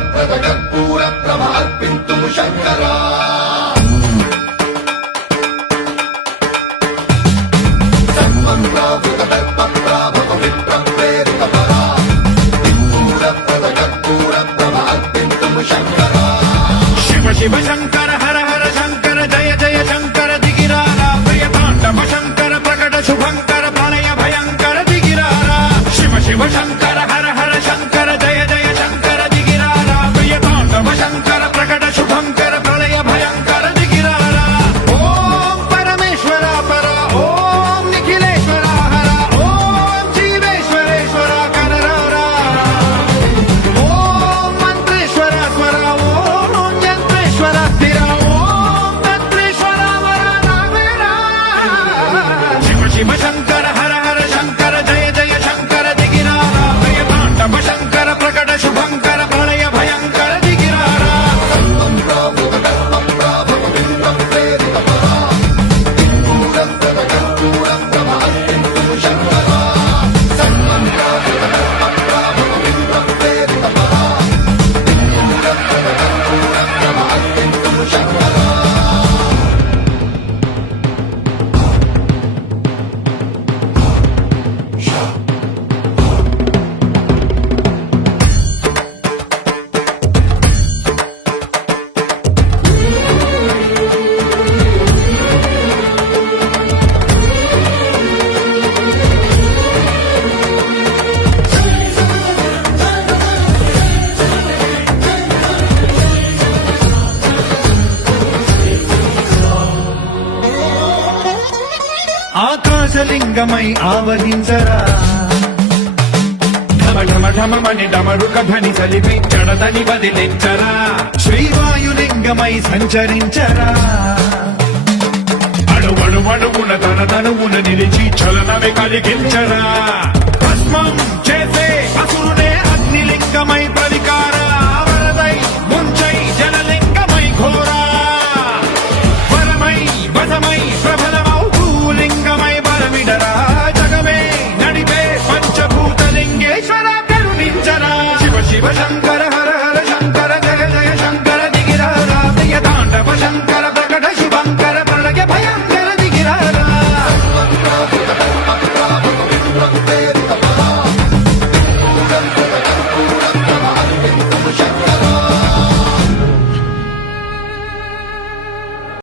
కర్పూర ప్రభ అర్పింతుము శంకరా సర్వం ప్రావృత దర్ప ప్రాభవ విప్ర ప్రేరిత పరా కర్పూర ప్రభ అర్పింతుము శంకరా శివ శివ శంకర హర హర శంకర జయ జయ శంకర దిగిరారా ప్రియ తాండవ శంకర ప్రకట శుభంకర ప్రళయ భయంకర దిగిరారా శివ శివ శంకర హర హర శంకర జయ జయ శంకర దిగిరారా ప్రియ తాండవ శంకర ప్రకట శుభంకర ప్రళయ భయంకర దిగిరారా ఓం పరమేశ్వర పర ఓం నిఖిలేశ్వర హర ఓం జీవేశ్వరేశ్వర కనరారా ఓం మంత్రేశ్వర స్వర ఓం యంత్రేశ్వర స్థిర ఓం తంత్రేశ్వర వర నావేరా శివ శివ శంకర హర హర శంకర జయ జయ శంకర దిగిరారా ప్రియ తాండవ శంకర ప్రకట శుభంకర ప్రళయ భయంకర దిగిరారా సర్వం ప్రావృత దర్ప ప్రాభవ విప్ర ప్రేరిత పరా కర్పూర ప్రభ అర్పింతుము శంకరా సర్వం ప్రావృత దర్ప ప్రాభవ విప్ర ప్రేరిత పరా కర్పూర ప్రభ అర్పింతుము శంకరా ఆకాశలింగమై ఆవహించరా ఢమ ఢమ ఢమమని డమరుక ధ్వని చలిపి జడదని వదిలించరా శ్రీవాయులింగమై సంచరించరా అణువణువున తన తనువున నిలిచి చలనమే కలిగించరా భస్మం చేసే అసురునే అగ్నిలింగమై ప్రవికార వరదై ముంచై జలలింగమై ఘోరా వరమై వశమై ప్రబలమౌ భూలింగమై బలమిడరా జగమే నడిపే పంచభూతలింగేశ్వర కరుణించరా శివ శివ శంకర